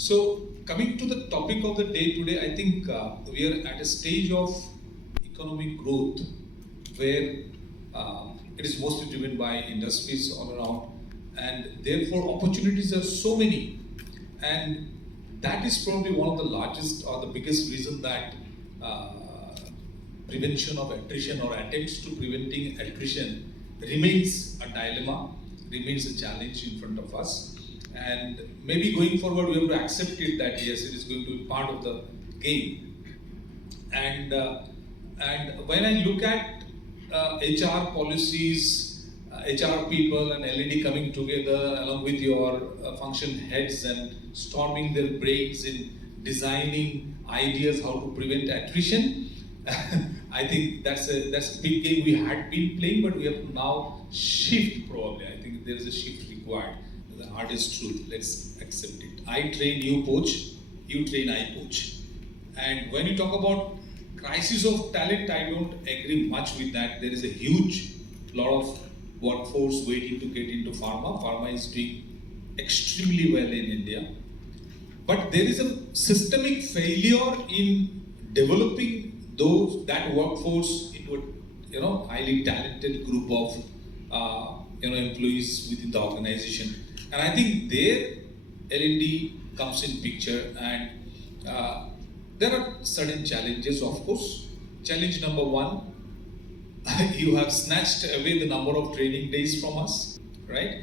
So, coming to the topic of the day today, I think we are at a stage of economic growth where it is mostly driven by industries all around, and therefore opportunities are so many, and that is probably one of the largest or the biggest reason that uh, prevention of attrition or attempts to preventing attrition remains a dilemma, remains a challenge in front of us. And maybe going forward, we have to accept it that yes, it is going to be part of the game. And when I look at HR policies, HR people and LED coming together along with your function heads and storming their brains in designing ideas how to prevent attrition, I think that's a big game we had been playing, but we have to now shift probably. I think there is a shift required. The hardest truth, let's accept it. I train, you poach, you train, I poach. And when you talk about crisis of talent, I don't agree much with that. There is a huge lot of workforce waiting to get into pharma. Pharma is doing extremely well in India. But there is a systemic failure in developing that workforce into a highly talented group of employees within the organization. And I think there L&D comes in picture, and there are certain challenges, of course. Challenge number one, you have snatched away the number of training days from us, right?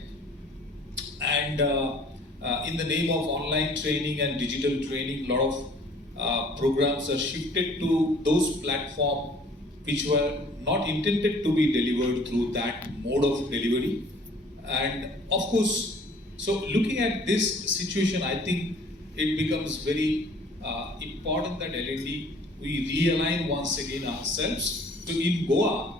And in the name of online training and digital training, a lot of programs are shifted to those platforms which were not intended to be delivered through that mode of delivery. And of course, so looking at this situation, I think it becomes very important that L&D, we realign once again ourselves. So in Goa,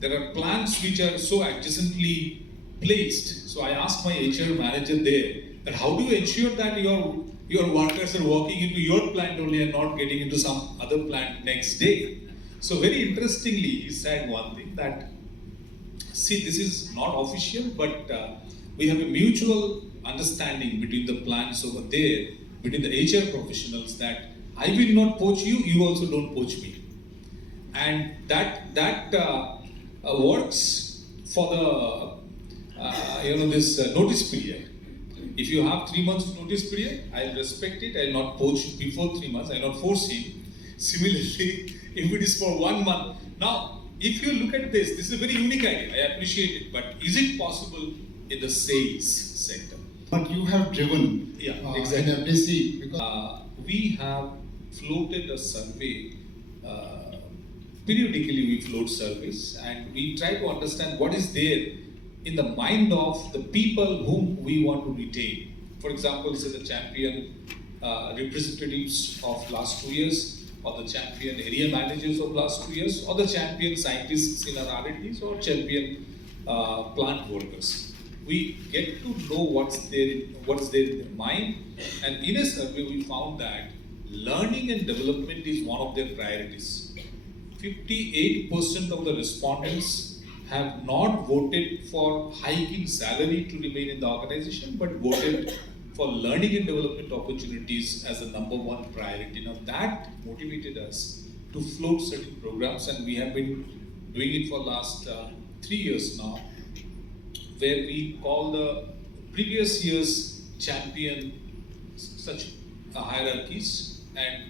there are plants which are so adjacently placed. So I asked my HR manager there that how do you ensure that your workers are working into your plant only and not getting into some other plant next day. So very interestingly, he said one thing that, see, this is not official, but we have a mutual understanding between the plants over there, between the HR professionals, that I will not poach you, you also don't poach me. And that works for the this notice period. If you have 3 months notice period, I'll respect it. I'll not poach before 3 months. I'll not force him. Similarly, if it is for 1 month. Now, if you look at this is a very unique idea. I appreciate it. But is it possible in the sales sector? But you have driven exactly. in FDC because we have floated a survey. Periodically, we float surveys and we try to understand what is there in the mind of the people whom we want to retain. For example, this is the champion representatives of last 2 years, or the champion area managers of last 2 years, or the champion scientists in our R&Ds, or champion plant workers. We get to know what's there in their mind, and in a survey we found that learning and development is one of their priorities. 58% of the respondents have not voted for hike in salary to remain in the organization, but voted for learning and development opportunities as the number one priority. Now that motivated us to float certain programs, and we have been doing it for last 3 years now, where we call the previous year's champion such hierarchies and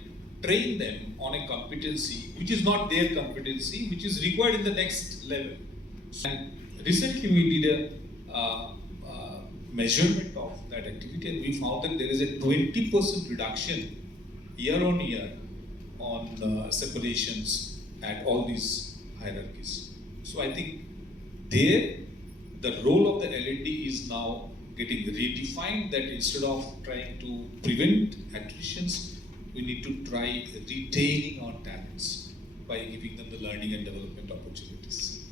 train them on a competency which is not their competency, which is required in the next level. And recently we did a measurement of that activity, and we found that there is a 20% reduction year on year on separations at all these hierarchies. So I think there, the role of the L&D is now getting redefined, that instead of trying to prevent attritions, we need to try retaining our talents by giving them the learning and development opportunities.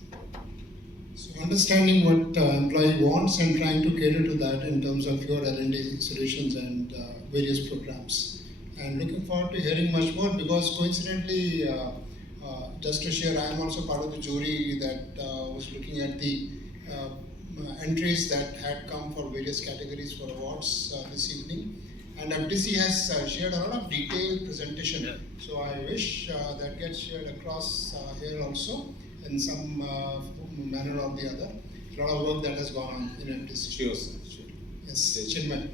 So understanding what employee wants and trying to cater to that in terms of your L&D solutions and various programs. And looking forward to hearing much more, because coincidentally, just to share, I am also part of the jury that was looking at the entries that had come for various categories for awards this evening. And FTC has shared a lot of detailed presentation. Yeah. So I wish that gets shared across here also in some manner or the other. A lot of work that has gone on in FTC. Sure, sir. Sure. Yes, Chinmay.